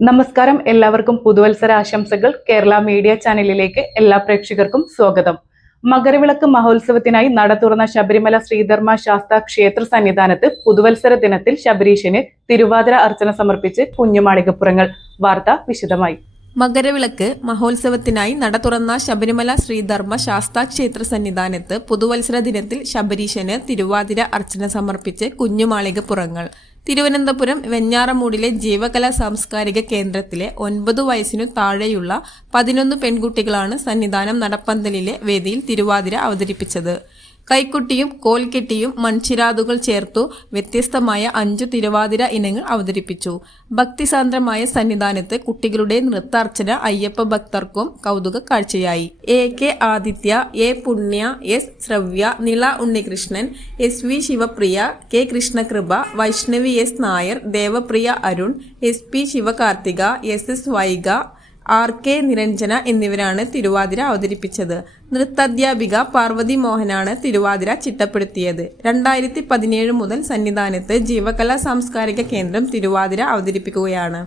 നമസ്കാരം, എല്ലാവർക്കും പുതുവത്സര ആശംസകൾ. കേരള മീഡിയ ചാനലിലേക്ക് എല്ലാ പ്രേക്ഷകർക്കും സ്വാഗതം. മകരവിളക്ക് മഹോത്സവത്തിനായി നട തുറന്ന ശബരിമല ശ്രീധർമ്മ ശാസ്താ ക്ഷേത്ര സന്നിധാനത്ത് പുതുവത്സര ദിനത്തിൽ ശബരീശന് തിരുവാതിര അർച്ചന സമർപ്പിച്ച് കുഞ്ഞുമാളികപ്പുറങ്ങൾ. വാർത്ത വിശദമായി. മകരവിളക്ക് മഹോത്സവത്തിനായി നട തുറന്ന ശബരിമല ശ്രീധർമ്മ ശാസ്താ ക്ഷേത്ര സന്നിധാനത്ത് പുതുവത്സര ദിനത്തിൽ ശബരീശന് തിരുവാതിര അർച്ചന സമർപ്പിച്ച് കുഞ്ഞുമാളികപ്പുറങ്ങൾ. തിരുവനന്തപുരം വെഞ്ഞാറമൂടിലെ ജീവകലാ സാംസ്കാരിക കേന്ദ്രത്തിലെ 9 വയസ്സിനു താഴെയുള്ള 11 പെൺകുട്ടികളാണ് സന്നിധാനം നടപ്പന്തലിലെ വേദിയിൽ തിരുവാതിര അവതരിപ്പിച്ചത്. കൈക്കുട്ടിയും കോൽക്കെട്ടിയും മൺചിരാതുകൾ ചേർത്തു വ്യത്യസ്തമായ 5 തിരുവാതിര ഇനങ്ങൾ അവതരിപ്പിച്ചു. ഭക്തിസാന്ദ്രമായ സന്നിധാനത്ത് കുട്ടികളുടെ നൃത്താർച്ചന അയ്യപ്പ ഭക്തർക്കും കൗതുക കാഴ്ചയായി. K Aditya, Punya, Shravya, Nila Unnikrishnan, V Sivapriya, K Krishnakripa, Vaishnavi Nair, Devapriya Arun, P Sivakarthika, Vaiga, K Niranjana എന്നിവരാണ് തിരുവാതിര അവതരിപ്പിച്ചത്. നൃത്താധ്യാപിക പാർവതി മോഹനാണ് തിരുവാതിര ചിട്ടപ്പെടുത്തിയത്. 2017 മുതൽ സന്നിധാനത്ത് ജീവകലാ സാംസ്കാരിക കേന്ദ്രം തിരുവാതിര അവതരിപ്പിക്കുകയാണ്.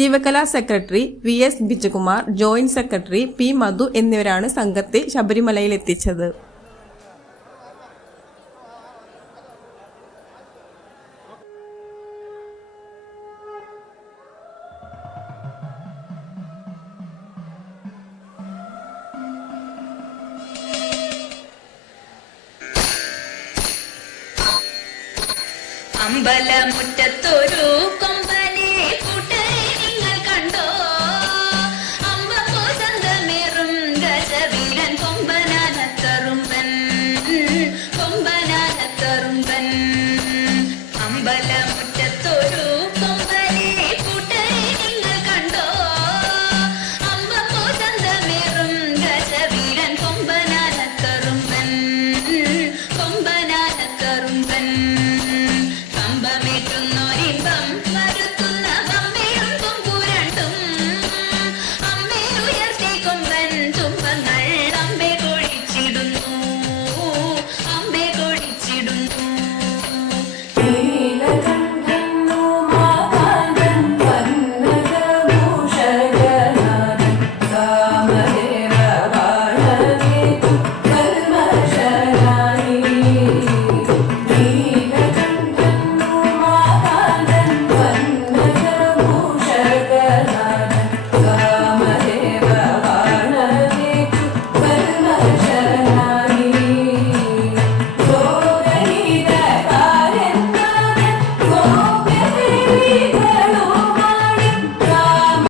Jeevakala secretary S Bijukumar, joint secretary P Madhu എന്നിവരാണ് സംഘത്തെ ശബരിമലയിലെത്തിച്ചത്. അമ്പലമുറ്റത്തൊരു